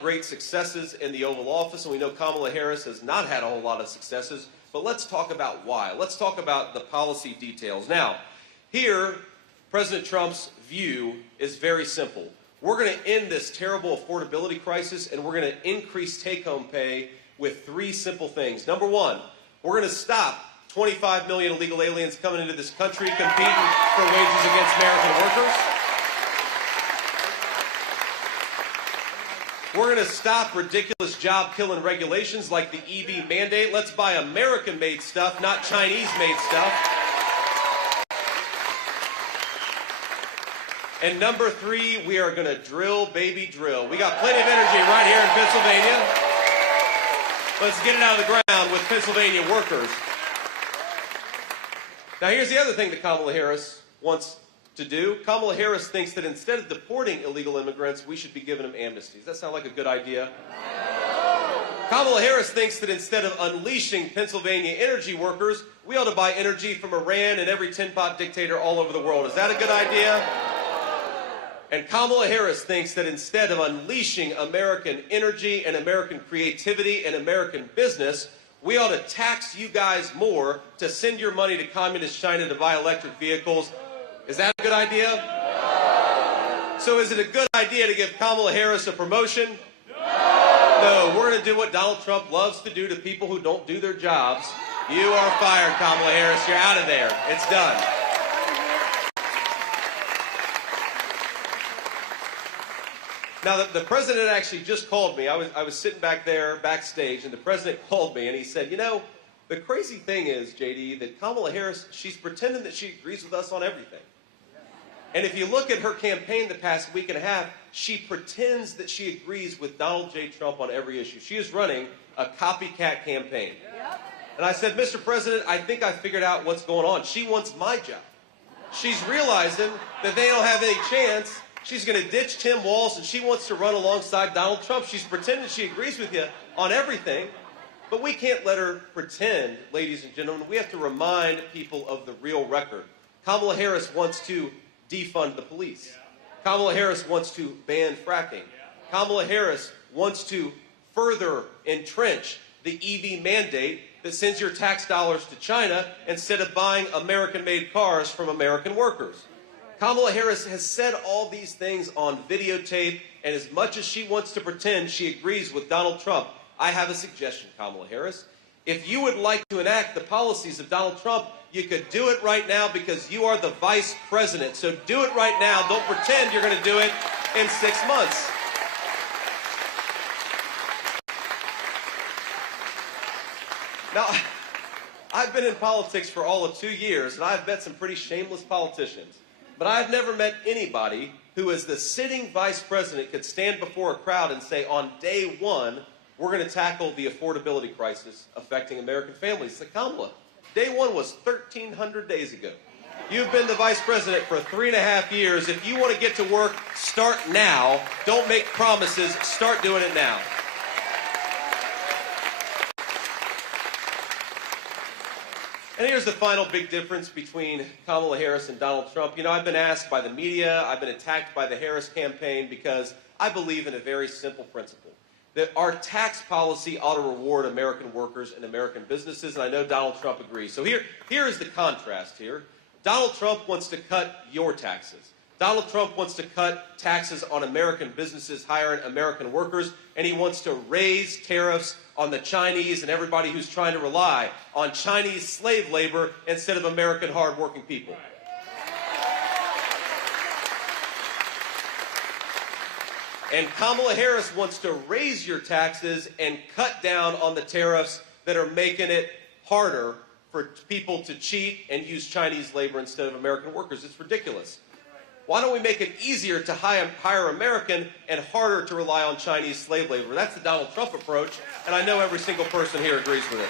great successes in the Oval Office, and we know Kamala Harris has not had a whole lot of successes, but let's talk about why. Let's talk about the policy details. Now, here, President Trump's view is very simple. We're going to end this terrible affordability crisis, and we're going to increase take-home pay with three simple things. Number one, we're going to stop 25 million illegal aliens coming into this country competing for wages against American workers. We're going to stop ridiculous job-killing regulations like the EV mandate. Let's buy American-made stuff, not Chinese-made stuff. And number three, we are going to drill, baby, drill. We got plenty of energy right here in Pennsylvania. Let's get it out of the ground with Pennsylvania workers. Now, here's the other thing that Kamala Harris wants to do. Kamala Harris thinks that instead of deporting illegal immigrants, we should be giving them amnesties. Does that sound like a good idea? No. Kamala Harris thinks that instead of unleashing Pennsylvania energy workers, we ought to buy energy from Iran and every tin-pot dictator all over the world. Is that a good idea? And Kamala Harris thinks that instead of unleashing American energy and American creativity and American business, we ought to tax you guys more to send your money to communist China to buy electric vehicles. Is that a good idea? No. So is it a good idea to give Kamala Harris a promotion? No. We're going to do what Donald Trump loves to do to people who don't do their jobs. You are fired, Kamala Harris. You're out of there. It's done. Now, the president actually just called me. I was sitting back there backstage, and the president called me, and he said, you know, the crazy thing is, JD, that Kamala Harris, she's pretending that she agrees with us on everything. And if you look at her campaign the past week and a half, she pretends that she agrees with Donald J. Trump on every issue. She is running a copycat campaign. And I said, Mr. President, I think I figured out what's going on. She wants my job. She's realizing that they don't have any chance. She's going to ditch Tim Walz, and she wants to run alongside Donald Trump. She's pretending she agrees with you on everything. But we can't let her pretend, ladies and gentlemen. We have to remind people of the real record. Kamala Harris wants to defund the police. Kamala Harris wants to ban fracking. Kamala Harris wants to further entrench the EV mandate that sends your tax dollars to China instead of buying American-made cars from American workers. Kamala Harris has said all these things on videotape, and as much as she wants to pretend she agrees with Donald Trump, I have a suggestion, Kamala Harris. If you would like to enact the policies of Donald Trump, you could do it right now because you are the vice president. So do it right now. Don't pretend you're going to do it in 6 months. Now, I've been in politics for all of 2 years, and I've met some pretty shameless politicians. But I've never met anybody who, as the sitting vice president, could stand before a crowd and say, on day one, we're going to tackle the affordability crisis affecting American families. Like, Kamala, day one was 1,300 days ago. You've been the vice president for 3.5 years. If you want to get to work, start now. Don't make promises. Start doing it now. And here's the final big difference between Kamala Harris and Donald Trump. You know, I've been asked by the media, I've been attacked by the Harris campaign because I believe in a very simple principle, that our tax policy ought to reward American workers and American businesses, and I know Donald Trump agrees. So here is the contrast here. Donald Trump wants to cut your taxes. Donald Trump wants to cut taxes on American businesses hiring American workers, and he wants to raise tariffs on the Chinese and everybody who's trying to rely on Chinese slave labor instead of American hardworking people. And Kamala Harris wants to raise your taxes and cut down on the tariffs that are making it harder for people to cheat and use Chinese labor instead of American workers. It's ridiculous. Why don't we make it easier to hire American and harder to rely on Chinese slave labor? That's the Donald Trump approach, and I know every single person here agrees with it.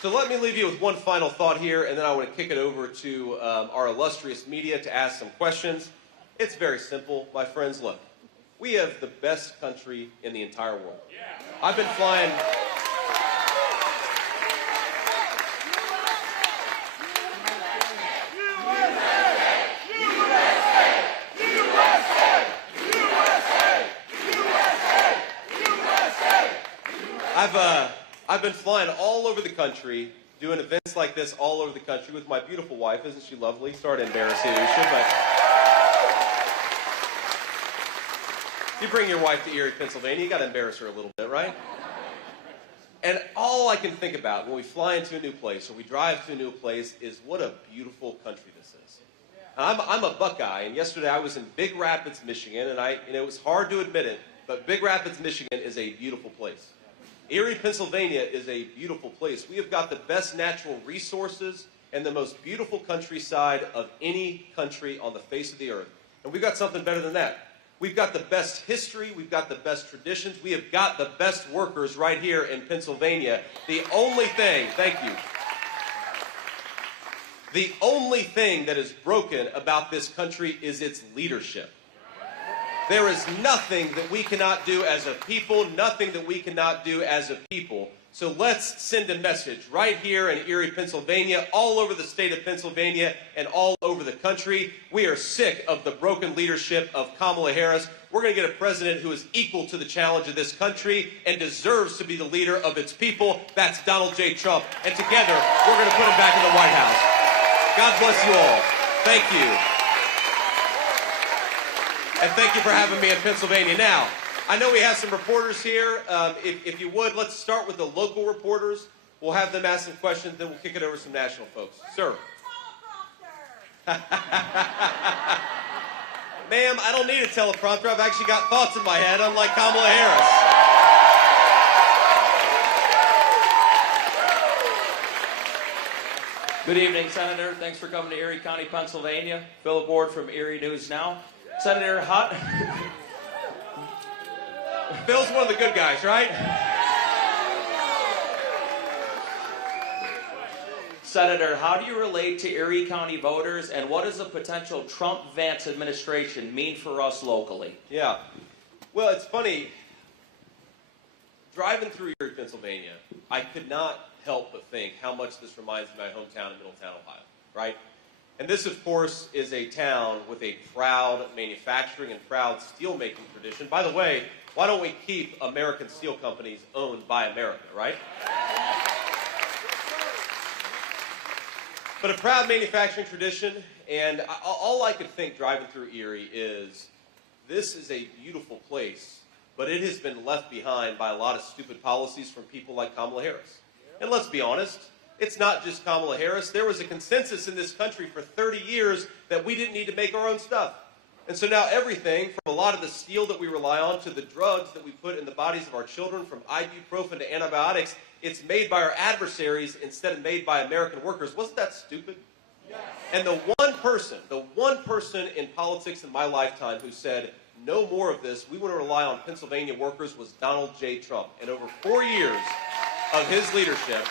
So let me leave you with one final thought here, and then I want to kick it over to our illustrious media to ask some questions. It's very simple, my friends. Look, we have the best country in the entire world. I've been flying... USA! USA! I've been flying all over the country, doing events like this all over the country with my beautiful wife. Isn't she lovely? Sorry to embarrass you, but if you bring your wife to Erie, Pennsylvania, you got to embarrass her a little bit, right? And all I can think about when we fly into a new place or we drive to a new place is what a beautiful country this is. And I'm a Buckeye, and yesterday I was in Big Rapids, Michigan, and it was hard to admit it, but Big Rapids, Michigan is a beautiful place. Erie, Pennsylvania is a beautiful place. We have got the best natural resources and the most beautiful countryside of any country on the face of the earth. And we've got something better than that. We've got the best history, we've got the best traditions, we have got the best workers right here in Pennsylvania. The only thing, thank you, the only thing that is broken about this country is its leadership. There is nothing that we cannot do as a people, nothing that we cannot do as a people. So let's send a message right here in Erie, Pennsylvania, all over the state of Pennsylvania, and all over the country. We are sick of the broken leadership of Kamala Harris. We're going to get a president who is equal to the challenge of this country and deserves to be the leader of its people. That's Donald J. Trump. And together, we're going to put him back in the White House. God bless you all. Thank you. And thank you for having me in Pennsylvania. Now, I know we have some reporters here. If you would, let's start with the local reporters. We'll have them ask some questions, then we'll kick it over to some national folks. Sir. Ma'am, I don't need a teleprompter. I've actually got thoughts in my head, unlike Kamala Harris. Good evening, Senator. Thanks for coming to Erie County, Pennsylvania. Philip Ward from Erie News Now. Senator, Phil's one of the good guys, right? Senator, how do you relate to Erie County voters, and what does a potential Trump-Vance administration mean for us locally? Yeah. Well, it's funny. Driving through Erie, Pennsylvania, I could not help but think how much this reminds me of my hometown in Middletown, Ohio, right? And this, of course, is a town with a proud manufacturing and proud steel-making tradition. By the way, why don't we keep American steel companies owned by America, right? But a proud manufacturing tradition, and all I could think driving through Erie is this is a beautiful place, but it has been left behind by a lot of stupid policies from people like Kamala Harris. And let's be honest, it's not just Kamala Harris. There was a consensus in this country for 30 years that we didn't need to make our own stuff. And so now everything, from a lot of the steel that we rely on to the drugs that we put in the bodies of our children, from ibuprofen to antibiotics, it's made by our adversaries instead of made by American workers. Wasn't that stupid? Yes. And the one person in politics in my lifetime who said, no more of this, we want to rely on Pennsylvania workers, was Donald J. Trump. And over 4 years of his leadership,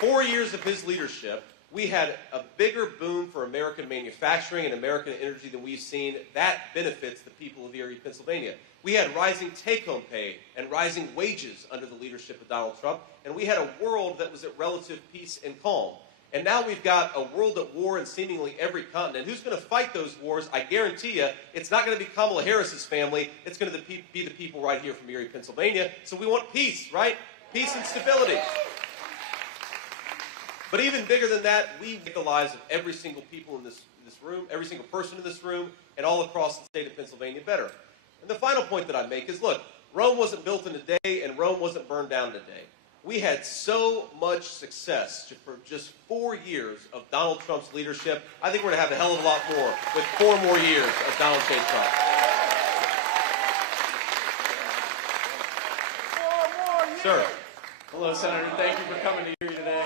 4 years of his leadership, we had a bigger boom for American manufacturing and American energy than we've seen. That benefits the people of Erie, Pennsylvania. We had rising take-home pay and rising wages under the leadership of Donald Trump, and we had a world that was at relative peace and calm. And now we've got a world at war in seemingly every continent. Who's going to fight those wars? I guarantee you, it's not going to be Kamala Harris's family. It's going to be the people right here from Erie, Pennsylvania. So we want peace, right? Peace and stability. But even bigger than that, we make the lives of every single people in this room, every single person in this room, and all across the state of Pennsylvania better. And the final point that I make is, look, Rome wasn't built in a day, and Rome wasn't burned down in a day. We had so much success for just 4 years of Donald Trump's leadership. I think we're going to have a hell of a lot more with 4 more years of Donald J. Trump. 4 more years. Sir. Hello, Senator. Thank you for coming to Erie today.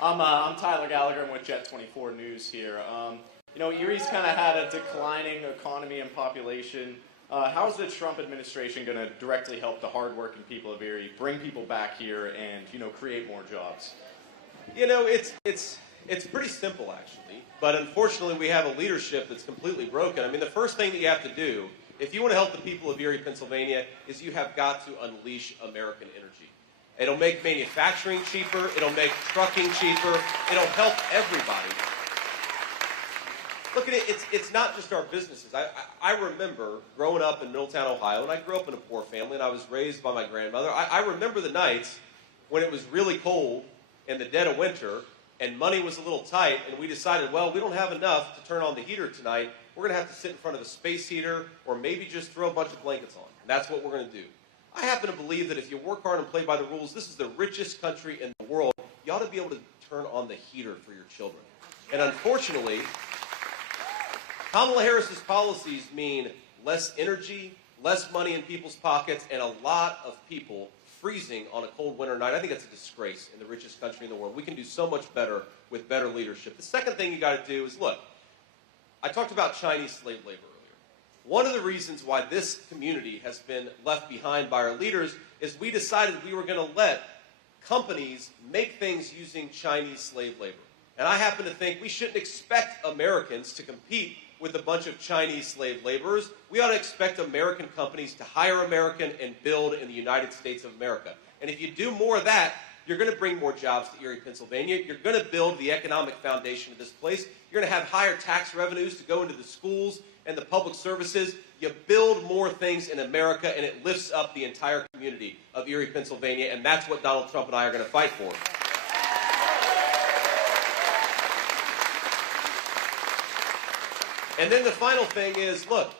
I'm Tyler Gallagher. I'm with Jet 24 News here. Erie's kind of had a declining economy and population. How is the Trump administration going to directly help the hardworking people of Erie bring people back here and, create more jobs? It's pretty simple, actually. But unfortunately, we have a leadership that's completely broken. I mean, the first thing that you have to do, if you want to help the people of Erie, Pennsylvania, is you have got to unleash American energy. It'll make manufacturing cheaper. It'll make trucking cheaper. It'll help everybody. Look at it, it's not just our businesses. I remember growing up in Middletown, Ohio, and I grew up in a poor family, and I was raised by my grandmother. I remember the nights when it was really cold in the dead of winter, and money was a little tight, and we decided, well, we don't have enough to turn on the heater tonight. We're going to have to sit in front of a space heater, or maybe just throw a bunch of blankets on. And that's what we're going to do. I happen to believe that if you work hard and play by the rules, this is the richest country in the world. You ought to be able to turn on the heater for your children. And unfortunately, Kamala Harris's policies mean less energy, less money in people's pockets, and a lot of people freezing on a cold winter night. I think that's a disgrace in the richest country in the world. We can do so much better with better leadership. The second thing you got to do is, look, I talked about Chinese slave labor earlier. One of the reasons why this community has been left behind by our leaders is we decided we were going to let companies make things using Chinese slave labor. And I happen to think we shouldn't expect Americans to compete with a bunch of Chinese slave laborers. We ought to expect American companies to hire American and build in the United States of America. And if you do more of that, you're going to bring more jobs to Erie, Pennsylvania. You're going to build the economic foundation of this place. You're going to have higher tax revenues to go into the schools and the public services. You build more things in America, and it lifts up the entire community of Erie, Pennsylvania, and that's what Donald Trump and I are going to fight for. And then the final thing is, look,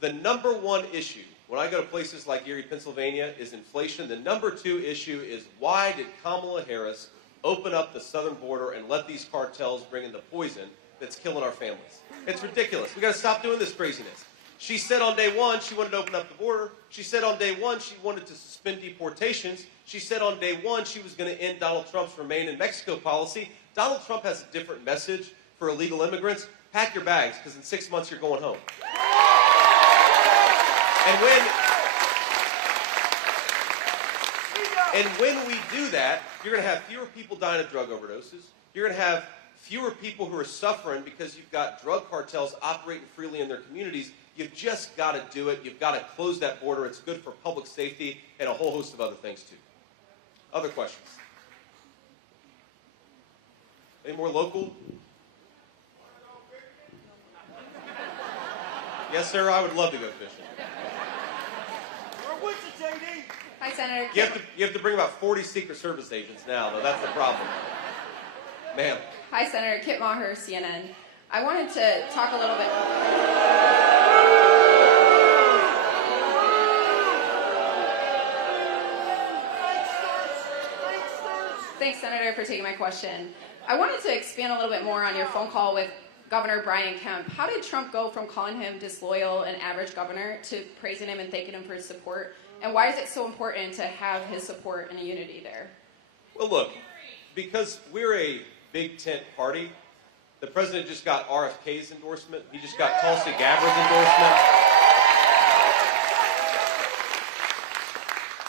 the number one issue when I go to places like Erie, Pennsylvania, is inflation. The number two issue is, why did Kamala Harris open up the southern border and let these cartels bring in the poison that's killing our families? It's ridiculous. We've got to stop doing this craziness. She said on day one she wanted to open up the border. She said on day one she wanted to suspend deportations. She said on day one she was going to end Donald Trump's Remain in Mexico policy. Donald Trump has a different message for illegal immigrants. Pack your bags, because in 6 months you're going home. And when we do that, you're going to have fewer people dying of drug overdoses. You're going to have fewer people who are suffering because you've got drug cartels operating freely in their communities. You've just got to do it. You've got to close that border. It's good for public safety and a whole host of other things, too. Other questions? Any more local? Yes, sir, I would love to go fishing. We're with you, JD. Hi, Senator. You have to bring about 40 Secret Service agents now, though. That's the problem. Ma'am. Hi, Senator. Kit Maher, CNN. I wanted to talk a little bit. Thanks, Senator, for taking my question. I wanted to expand a little bit more on your phone call with Governor Brian Kemp. How did Trump go from calling him disloyal and average governor to praising him and thanking him for his support? And why is it so important to have his support and a unity there? Well, look, because we're a big tent party, the president just got RFK's endorsement. He just got Tulsi Gabbard's endorsement.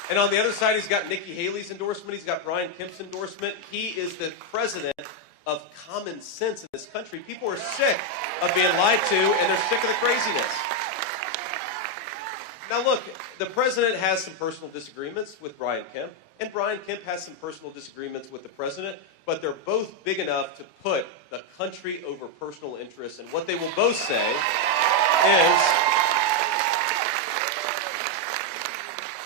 And on the other side, he's got Nikki Haley's endorsement. He's got Brian Kemp's endorsement. He is the president of common sense in this country. People are sick of being lied to, and they're sick of the craziness. Now look, the president has some personal disagreements with Brian Kemp, and Brian Kemp has some personal disagreements with the president, but they're both big enough to put the country over personal interests. And what they will both say is,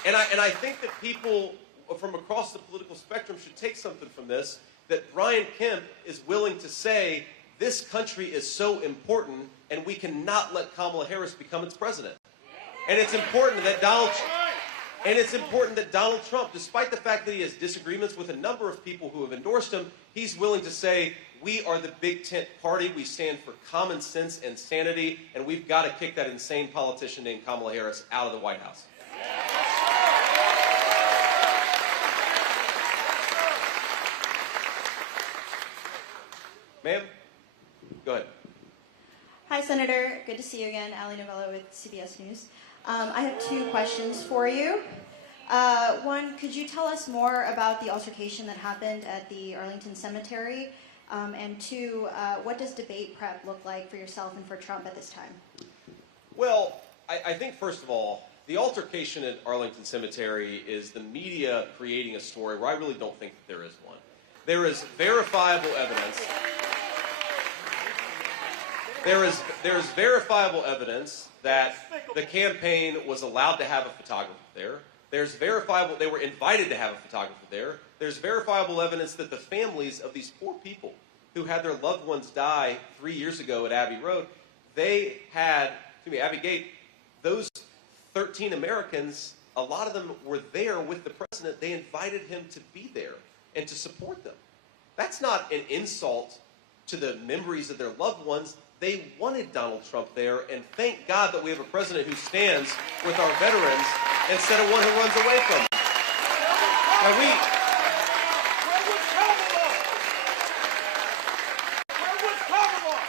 and I think that people from across the political spectrum should take something from this, that Brian Kemp is willing to say, this country is so important, and we cannot let Kamala Harris become its president. And it's important that Donald Trump, despite the fact that he has disagreements with a number of people who have endorsed him, he's willing to say, we are the big tent party, we stand for common sense and sanity, and we've got to kick that insane politician named Kamala Harris out of the White House. Ma'am, go ahead. Hi, Senator. Good to see you again. Ali Novello with CBS News. I have two questions for you. One, could you tell us more about the altercation that happened at the Arlington Cemetery? And two, what does debate prep look like for yourself and for Trump at this time? Well, I think, first of all, the altercation at Arlington Cemetery is the media creating a story where I really don't think that there is one. There is verifiable evidence. There is verifiable evidence that the campaign was allowed to have a photographer there. There's verifiable, they were invited to have a photographer there. There's verifiable evidence that the families of these poor people who had their loved ones die 3 years ago at Abbey Road, Abbey Gate, those 13 Americans, a lot of them were there with the president. They invited him to be there and to support them. That's not an insult to the memories of their loved ones. They wanted Donald Trump there, and thank God that we have a president who stands with our veterans instead of one who runs away from them.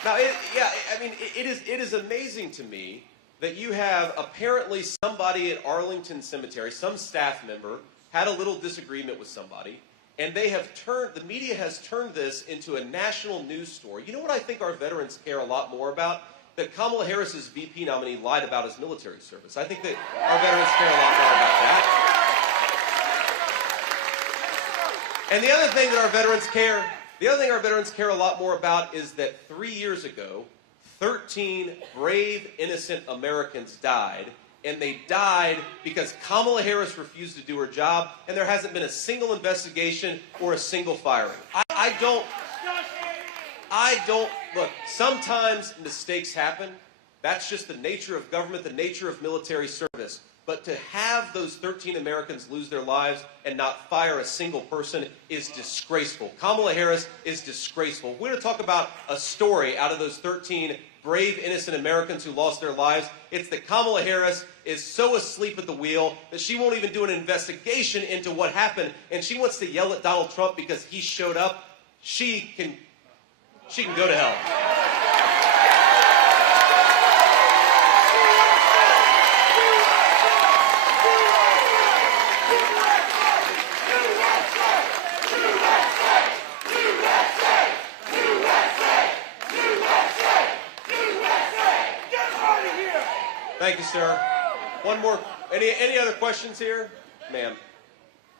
Now it is amazing to me that you have apparently somebody at Arlington Cemetery, some staff member, had a little disagreement with somebody, and the media has turned this into a national news story. You know what I think our veterans care a lot more about? That Kamala Harris's VP nominee lied about his military service. I think that our veterans care a lot more about that. And the other thing our veterans care a lot more about is that 3 years ago, 13 brave, innocent Americans died, and they died because Kamala Harris refused to do her job, and there hasn't been a single investigation or a single firing. Look, sometimes mistakes happen. That's just the nature of government, the nature of military service. But to have those 13 Americans lose their lives and not fire a single person is disgraceful. Kamala Harris is disgraceful. We're going to talk about a story out of those 13 brave, innocent Americans who lost their lives. It's that Kamala Harris is so asleep at the wheel that she won't even do an investigation into what happened, and she wants to yell at Donald Trump because he showed up. She can go to hell. Thank you, sir. One more. Any other questions here? Ma'am.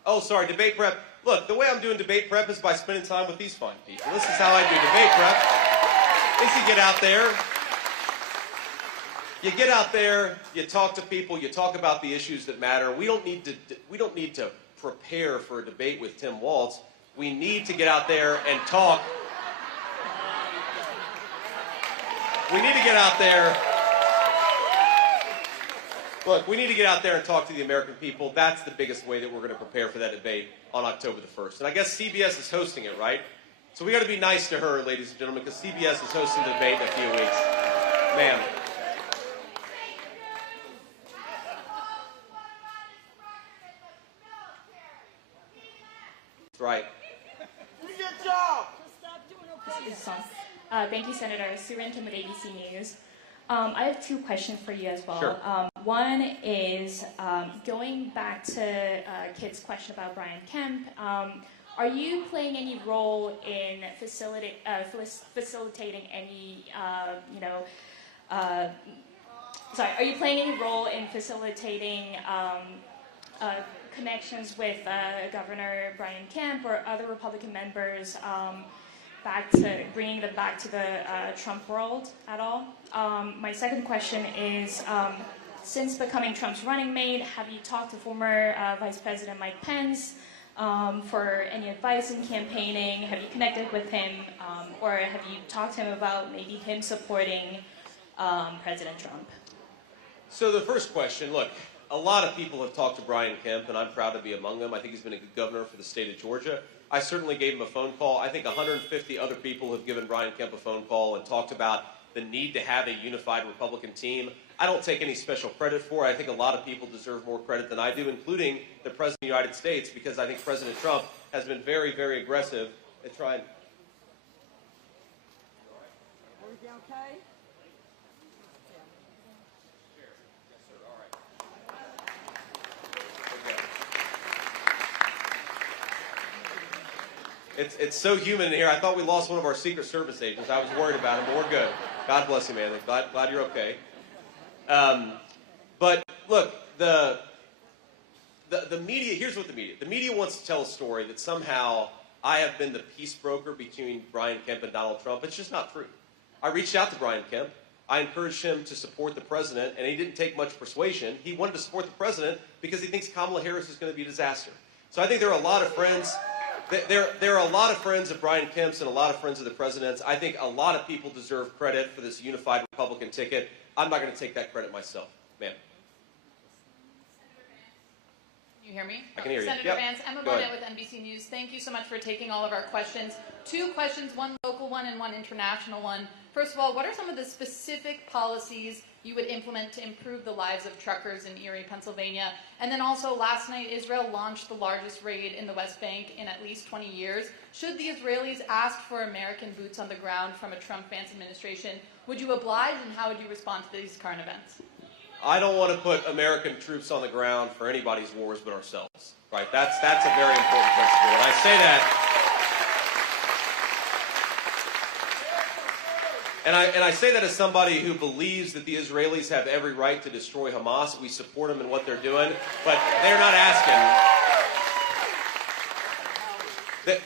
Oh, sorry, debate prep. Look, the way I'm doing debate prep is by spending time with these fine people. This is how I do debate prep. Is you get out there, you talk to people, you talk about the issues that matter. We don't need to prepare for a debate with Tim Walz. We need to get out there and talk. We need to get out there. Look, we need to get out there and talk to the American people. That's the biggest way that we're going to prepare for that debate on October the 1st. And I guess CBS is hosting it, right? So we got to be nice to her, ladies and gentlemen, because CBS is hosting the debate in a few weeks. Ma'am. That's right. Thank you, Senator. Surinton with ABC News. I have two questions for you as well. Sure. One is going back to Kit's question about Brian Kemp. Are you playing any role in facilitating any, are you playing any role in facilitating connections with Governor Brian Kemp or other Republican members bringing them back to the Trump world at all? My second question is, since becoming Trump's running mate, have you talked to former Vice President Mike Pence for any advice in campaigning? Have you connected with him, or have you talked to him about maybe him supporting President Trump? So the first question, look, a lot of people have talked to Brian Kemp, and I'm proud to be among them. I think he's been a good governor for the state of Georgia. I certainly gave him a phone call. I think 150 other people have given Brian Kemp a phone call and talked about the need to have a unified Republican team. I don't take any special credit for it. I think a lot of people deserve more credit than I do, including the President of the United States, because I think President Trump has been very, very aggressive at trying. Everything okay? It's so humid in here. I thought we lost one of our Secret Service agents. I was worried about him, but we're good. God bless you, man. Glad you're okay. But look, the media, here's what the media wants to tell a story that somehow I have been the peace broker between Brian Kemp and Donald Trump. It's just not true. I reached out to Brian Kemp. I encouraged him to support the president, and he didn't take much persuasion. He wanted to support the president because he thinks Kamala Harris is going to be a disaster. So I think there are a lot of friends. There are a lot of friends of Brian Kemp's and a lot of friends of the president's. I think a lot of people deserve credit for this unified Republican ticket. I'm not going to take that credit myself. Ma'am. Can you hear me? I can hear you. Senator Yep. Vance, Emma Go Barnett ahead. with NBC News. Thank you so much for taking all of our questions. 2 questions, one local one and one international one. First of all, what are some of the specific policies you would implement to improve the lives of truckers in Erie, Pennsylvania? And then also, last night, Israel launched the largest raid in the West Bank in at least 20 years. Should the Israelis ask for American boots on the ground from a Trump-Vance administration, would you oblige, and how would you respond to these current events? I don't want to put American troops on the ground for anybody's wars but ourselves. Right? That's a very important principle. And I say that. And I say that as somebody who believes that the Israelis have every right to destroy Hamas. We support them in what they're doing, but they're not asking.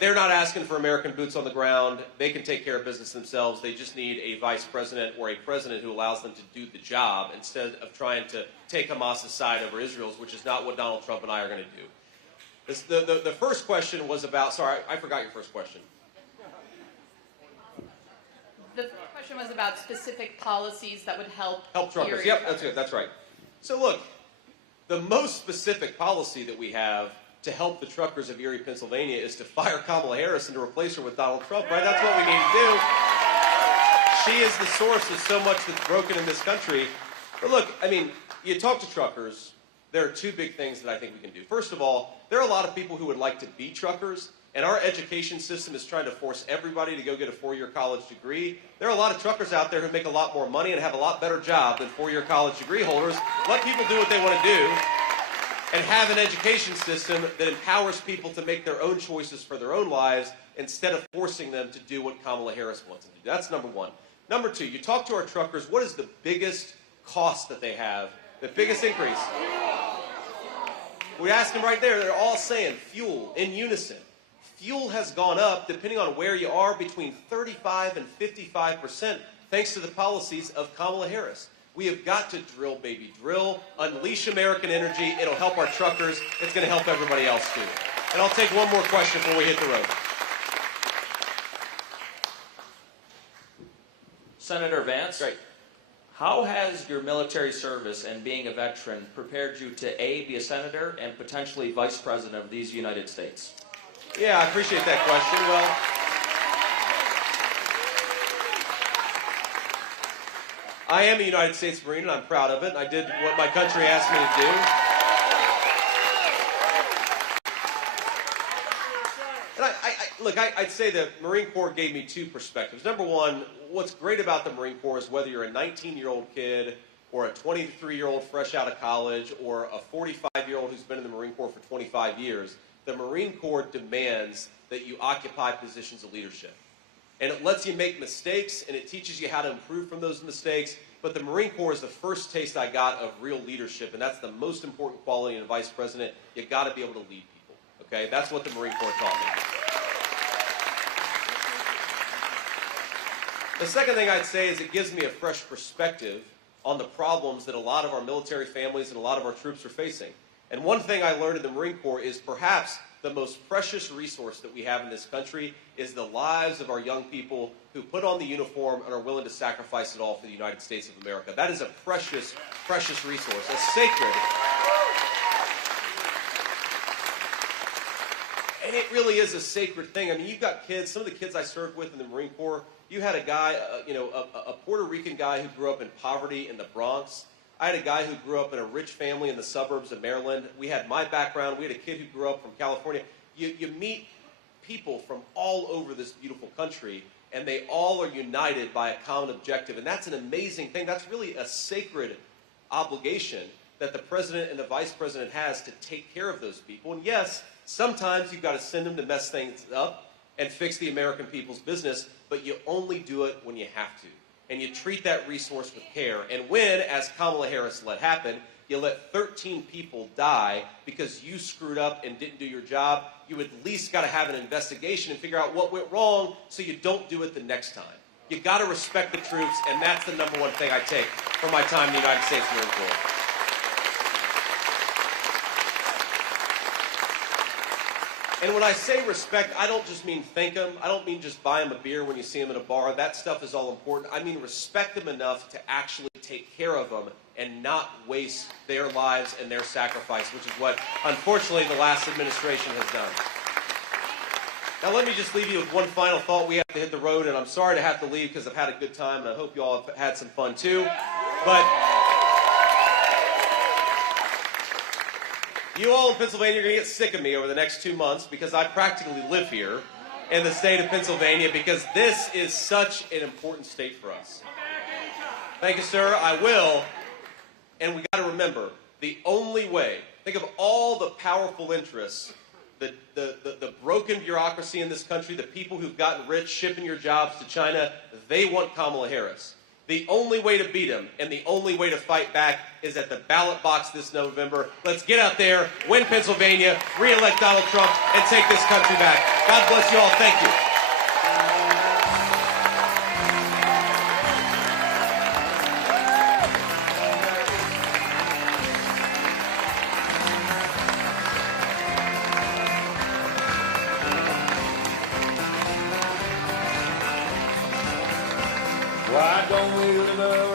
They're not asking for American boots on the ground. They can take care of business themselves. They just need a vice president or a president who allows them to do the job instead of trying to take Hamas's side over Israel's, which is not what Donald Trump and I are going to do. The first question was about, sorry, I forgot your first question. The first question was about specific policies that would help truckers. Erie Yep, truckers. that's good. That's right. So look, the most specific policy that we have to help the truckers of Erie, Pennsylvania is to fire Kamala Harris and to replace her with Donald Trump, right? That's what we need to do. She is the source of so much that's broken in this country. But look, I mean, you talk to truckers, there are 2 big things that I think we can do. First of all, there are a lot of people who would like to be truckers, and our education system is trying to force everybody to go get a 4-year college degree. There are a lot of truckers out there who make a lot more money and have a lot better job than 4-year college degree holders. Let people do what they want to do and have an education system that empowers people to make their own choices for their own lives instead of forcing them to do what Kamala Harris wants them to do. That's number 1. Number 2, you talk to our truckers, what is the biggest cost that they have, the biggest increase? We ask them right there, they're all saying fuel in unison. Fuel has gone up, depending on where you are, between 35 and 55%, thanks to the policies of Kamala Harris. We have got to drill, baby, drill, unleash American energy. It'll help our truckers. It's going to help everybody else, too. And I'll take one more question before we hit the road. Senator Vance, Great. how has your military service and being a veteran prepared you to A, be a senator and potentially vice president of these United States? Yeah, I appreciate that question. Well, I am a United States Marine, and I'm proud of it. I did what my country asked me to do. And look, I'd say the Marine Corps gave me 2 perspectives. Number 1, what's great about the Marine Corps is whether you're a 19-year-old kid or a 23-year-old fresh out of college or a 45-year-old who's been in the Marine Corps for 25 years, the Marine Corps demands that you occupy positions of leadership. And it lets you make mistakes, and it teaches you how to improve from those mistakes. But the Marine Corps is the first taste I got of real leadership, and that's the most important quality in a vice president. You got to be able to lead people. Okay, that's what the Marine Corps taught me. The second thing I'd say is it gives me a fresh perspective on the problems that a lot of our military families and a lot of our troops are facing. And one thing I learned in the Marine Corps is perhaps the most precious resource that we have in this country is the lives of our young people who put on the uniform and are willing to sacrifice it all for the United States of America. That is a precious, precious resource, a sacred. And it really is a sacred thing. I mean, you've got kids, some of the kids I served with in the Marine Corps, you had a guy, a Puerto Rican guy who grew up in poverty in the Bronx. I had a guy who grew up in a rich family in the suburbs of Maryland. We had my background. We had a kid who grew up from California. You meet people from all over this beautiful country, and they all are united by a common objective. And that's an amazing thing. That's really a sacred obligation that the president and the vice president has to take care of those people. And yes, sometimes you've got to send them to mess things up and fix the American people's business, but you only do it when you have to. And you treat that resource with care. And when, as Kamala Harris let happen, you let 13 people die because you screwed up and didn't do your job, you at least got to have an investigation and figure out what went wrong so you don't do it the next time. You got to respect the troops, and that's the number one thing I take from my time in the United States Marine Corps. And when I say respect, I don't just mean thank them. I don't mean just buy them a beer when you see them in a bar. That stuff is all important. I mean respect them enough to actually take care of them and not waste their lives and their sacrifice, which is what, unfortunately, the last administration has done. Now, let me just leave you with one final thought. We have to hit the road, and I'm sorry to have to leave because I've had a good time, and I hope you all have had some fun, too. But you all in Pennsylvania are going to get sick of me over the next 2 months because I practically live here in the state of Pennsylvania because this is such an important state for us. Thank you, sir. I will. And we got to remember, the only way, think of all the powerful interests, the broken bureaucracy in this country, the people who've gotten rich shipping your jobs to China, they want Kamala Harris. The only way to beat them and the only way to fight back is at the ballot box this November. Let's get out there, win Pennsylvania, re-elect Donald Trump, and take this country back. God bless you all. Thank you. Why don't we live